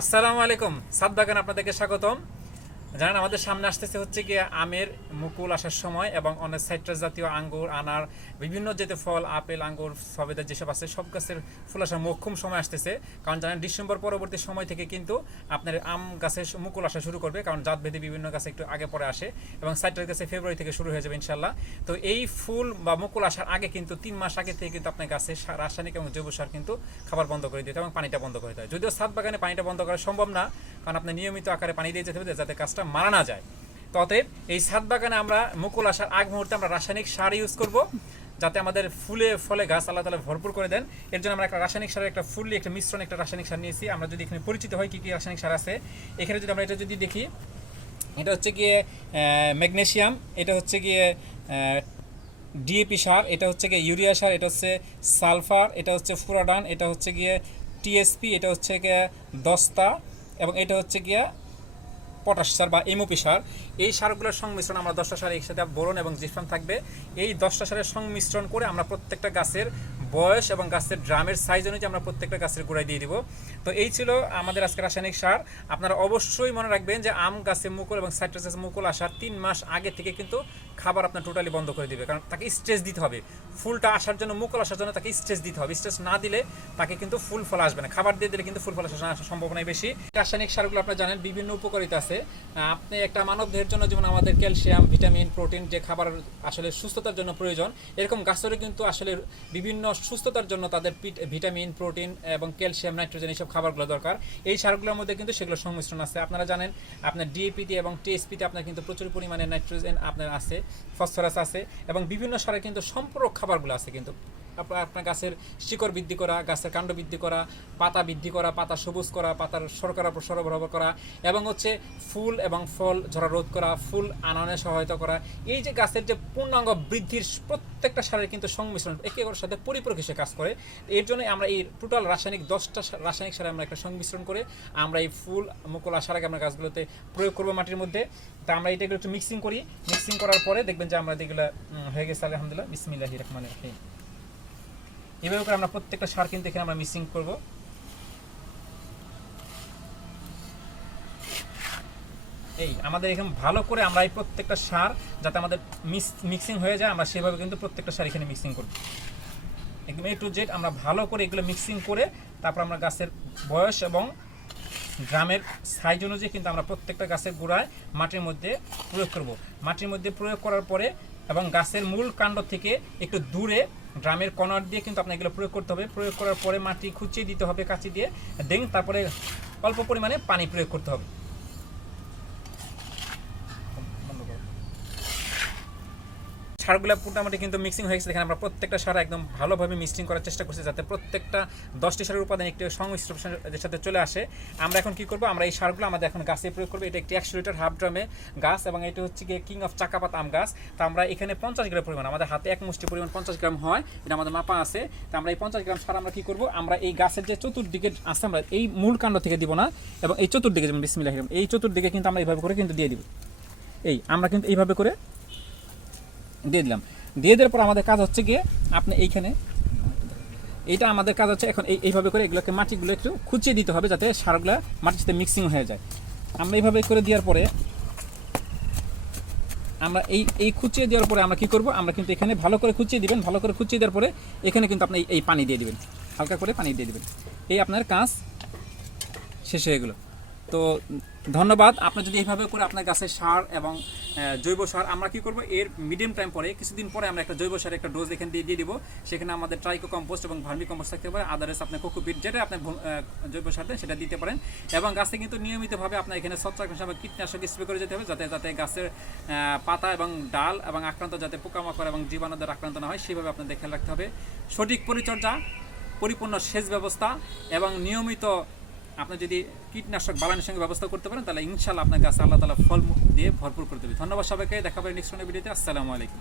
আসসালামু আলাইকুম। সাদ্দাকান আপনাদেরকে স্বাগতম। জানেন, আমাদের সামনে আসতেছে হচ্ছে গিয়ে আমের মুকুল আসার সময় এবং অনেক সাইট্রাস জাতীয় আঙ্গুর, আনার, বিভিন্ন যেতে ফল, আপেল, আঙ্গুর, সবেদা যেসব আছে, সব গাছের ফুল আসার মোক্ষম সময় আসতেছে। কারণ জানেন, ডিসেম্বর পরবর্তী সময় থেকে কিন্তু আপনার আম গাছের মুকুল আসা শুরু করবে, কারণ জাত ভেদে বিভিন্ন গাছে একটু আগে পরে আসে এবং সাইট্রাস গাছে ফেব্রুয়ারি থেকে শুরু হয়ে যাবে ইনশাল্লাহ তো এই ফুল বা মুকুল আসার আগে কিন্তু তিন মাস আগে থেকে কিন্তু আপনার গাছে রাসায়নিক এবং জৈব সার কিন্তু খাবার বন্ধ করে দিতে এবং পানিটা বন্ধ করে দিতে হয়। যদিও সাত বাগানে পানিটা বন্ধ করা সম্ভব না, কারণ আপনি নিয়মিত আকারে পানি দিয়ে যেতে হবে, যাতে গাছটা মারা না যায়। অতএব এই সাত বাগানে আমরা মুকুল আসার আগ মুহূর্তে আমরা রাসায়নিক সার ইউজ করব, যাতে আমাদের ফুলে, ফলে গাছ আল্লাহ তালা ভরপুর করে দেন। এর জন্য আমরা একটা রাসায়নিক সারের একটা ফুললি একটা মিশ্রণ একটা রাসায়নিক সার নিয়েছি। আমরা যদি এখানে পরিচিত হয় কী কী রাসায়নিক সার আছে, এখানে যদি আমরা এটা যদি দেখি, এটা হচ্ছে গিয়ে ম্যাগনেসিয়াম, এটা হচ্ছে গিয়ে ডিএপি সার, এটা হচ্ছে গিয়ে ইউরিয়া সার, এটা হচ্ছে সালফার, এটা হচ্ছে ফুরাডান, এটা হচ্ছে গিয়ে টিএসপি এটা হচ্ছে গিয়ে দস্তা, এবং এটা হচ্ছে গিয়ে পটাশ সার বা এমওপি সার, এই সারগুলোর সংমিশ্রণ আমরা দশটা সার একসাথে বোরন এবং জিপসাম থাকবে। এই দশটা সারের সংমিশ্রণ করে আমরা প্রত্যেকটা গাছের বয়স এবং গাছের ড্রামের সাইজ অনুযায়ী আমরা প্রত্যেকটা গাছের গোড়ায় দিয়ে দিব। তো এই ছিল আমাদের আজকে রাসায়নিক সার। আপনারা অবশ্যই মনে রাখবেন যে আম গাছে মুকুল এবং সাইট্রাস গাছে মুকুল আসার তিন মাস আগে থেকে কিন্তু খাবার আপনার টোটালি বন্ধ করে দিবে। কারণ তাকে স্ট্রেস দিতে হবে। ফুলটা আসার জন্য, মুকুল আসার জন্য তাকে স্ট্রেস দিতে হবে। স্ট্রেস না দিলে তাকে কিন্তু ফুল ফল আসবে না। খাবার দিয়ে দিলে কিন্তু ফুল ফল আসার সম্ভাবনাই বেশি। রাসায়নিক সারগুলো আপনারা জানেন, বিভিন্ন উপকারিতা আছে। আপনি একটা মানব দেহের জন্য, যেমন আমাদের ক্যালসিয়াম, ভিটামিন, প্রোটিন যে খাবার আসলে সুস্থতার জন্য প্রয়োজন, এরকম গাছেরও কিন্তু আসলে বিভিন্ন সুস্থতার জন্য তাদের ভিটামিন, প্রোটিন এবং ক্যালসিয়াম, নাইট্রোজেন এইসব খাবারগুলো দরকার। এই সারগুলোর মধ্যে কিন্তু সেগুলো সংমিশ্রণ আছে। আপনারা জানেন, আপনার ডিএপিতে এবং টিএসপিতে আপনার কিন্তু প্রচুর পরিমাণে নাইট্রোজেন আপনার আছে, ফসফরাস আছে এবং বিভিন্ন সারে কিন্তু সম্পূরক খাবারগুলো আছে কিন্তু। আপনার আপনার গাছের শিকড় বৃদ্ধি করা, গাছের কাণ্ড বৃদ্ধি করা, পাতা বৃদ্ধি করা, পাতা সবুজ করা, পাতার শর্করা সরবরাহ করা, এবং হচ্ছে ফুল এবং ফল ঝরা রোধ করা, ফুল আনয়নে সহায়তা করা। এই যে গাছের যে পূর্ণাঙ্গ বৃদ্ধির প্রত্যেকটা সারের কিন্তু সংমিশ্রণ একে অপরের সাথে পরিপূরক হিসেবে কাজ করে, এর জন্য আমরা এই টোটাল রাসায়নিক দশটা রাসায়নিক সারে আমরা একটা সংমিশ্রণ করে আমরা এই ফুল, মুকুল আসার আগে আমরা গাছগুলোতে প্রয়োগ করব মাটির মধ্যে। তা আমরা এটাগুলো একটু মিক্সিং করি। মিক্সিং করার পরে দেখবেন যে আমরা যেগুলো হয়ে গেছে, আলহামদুলিল্লাহ বিসমিল্লাহ রহমান রহিম। এভাবে করে আমরা প্রত্যেকটা সার কিন্তু এখানে আমরা মিক্সিং করব। এই, আমাদের এখানে ভালো করে আমরা এই প্রত্যেকটা সার যাতে আমাদের মিক্সিং হয়ে যায়, আমরা সেভাবে কিন্তু প্রত্যেকটা সার এখানে মিক্সিং করব। একদম এ টু জেড আমরা ভালো করে এগুলো মিক্সিং করে তারপর আমরা গাছের বয়স এবং গ্রামের সাইজ অনুযায়ী কিন্তু আমরা প্রত্যেকটা গাছের গোড়ায় মাটির মধ্যে প্রয়োগ করব। মাটির মধ্যে প্রয়োগ করার পরে এবং গাছের মূল কাণ্ড থেকে একটু দূরে ড্রামের কনার দিয়ে কিন্তু আপনার এগুলো প্রয়োগ করতে হবে। প্রয়োগ করার পরে মাটি খুঁচিয়ে দিতে হবে, কাঁচি দিয়ে। দেন তারপরে অল্প পরিমাণে পানি প্রয়োগ করতে হবে বন্ধ করো। সারগুলো মোটামুটি কিন্তু মিক্সিং হয়ে গেছে। এখানে আমরা প্রত্যেকটা সার একদম ভালোভাবে মিক্সিং করার চেষ্টা করছি যাতে প্রত্যেকটা দশটি সারের উপাদান একটি সংমিশ্রণের সাথে চলে আসে। আমরা এখন কি করব? আমরা এই সারগুলো আমাদের এখন গাছে প্রয়োগ করব। এটা একটি একশো লিটার হাফ ড্রামে গাছ এবং এটা হচ্ছে গিয়ে কিং অফ চাকাপাত আম গাছ। তা আমরা এখানে পঞ্চাশ গ্রাম পরিমাণ, আমাদের হাতে এক মুষ্টি পরিমাণ পঞ্চাশ গ্রাম হয়, এটা আমাদের মাপা আছে। তা আমরা এই পঞ্চাশ গ্রাম সার আমরা কি করব? আমরা এই গাছের যে চতুর্দিকে আছে আমরা এই মূল কাণ্ড থেকে দিব না, এবং এই চতুর্দিকে যেমন বিসমিল্লাহ এই চতুর্দিকে কিন্তু আমরা এইভাবে করে কিন্তু দিয়ে দিব। এই আমরা কিন্তু এইভাবে করে দিয়ে দিলাম। দিয়ে দেওয়ার পর আমাদের কাজ হচ্ছে গিয়ে আপনি এইখানে এইটা আমাদের কাজ হচ্ছে এখন এই এইভাবে করে এগুলোকে মাটিগুলো একটু খুঁচিয়ে দিতে হবে যাতে সারগুলো মাটির সাথে মিক্সিং হয়ে যায়। আমরা এইভাবে করে দেওয়ার পরে আমরা এই এই খুঁচিয়ে দেওয়ার পরে আমরা কি করব? আমরা কিন্তু এখানে ভালো করে খুঁচিয়ে দিবেন। ভালো করে খুঁচিয়ে দেওয়ার পরে এখানে কিন্তু আপনি এই পানি দিয়ে দিবেন। হালকা করে পানি দিয়ে দিবেন। এই আপনার কাজ শেষ হয়ে গেলো। তো ধন্যবাদ। আপনি যদি এইভাবে করে আপনার গাছের সার এবং জৈব সার, আমরা কি করব? এর মিডিয়াম টাইম পরে, কিছুদিন পরে আমরা একটা জৈব সার একটা ডোজ এখানে দিয়ে দিয়ে দিব। সেখানে আমাদের ট্রাইকো কম্পোস্ট এবং ভার্মি কম্পোস্ট থাকতে পারে আদারস আপনার কোকোপিট যেটা আপনি জৈব সার দেন, সেটা দিতে পারেন। এবং গাছে কিন্তু নিয়মিতভাবে আপনার এখানে ছত্রাকনাশক এবং কীটনাশক স্প্রে করে যেতে হবে, যাতে যাতে গাছের পাতা এবং ডাল এবং আক্রান্ত যাতে পোকামাকড় এবং জীবাণুদের আক্রান্ত না হয়, সেভাবে আপনাদের খেয়াল রাখতে হবে। সঠিক পরিচর্যা, পরিপূর্ণ সেচ ব্যবস্থা এবং নিয়মিত আপনি যদি কীটনাশক বালানের সঙ্গে ব্যবস্থা করতে পারেন, তাহলে ইনশাল্লাহ আপনার কাছে আল্লাহ তালা ফল দিয়ে ভরপুর করে দেবে। ধন্যবাদ সবাইকে, দেখা পাবেন নেক্সট ভিডিওতে আসসালামু আলাইকুম।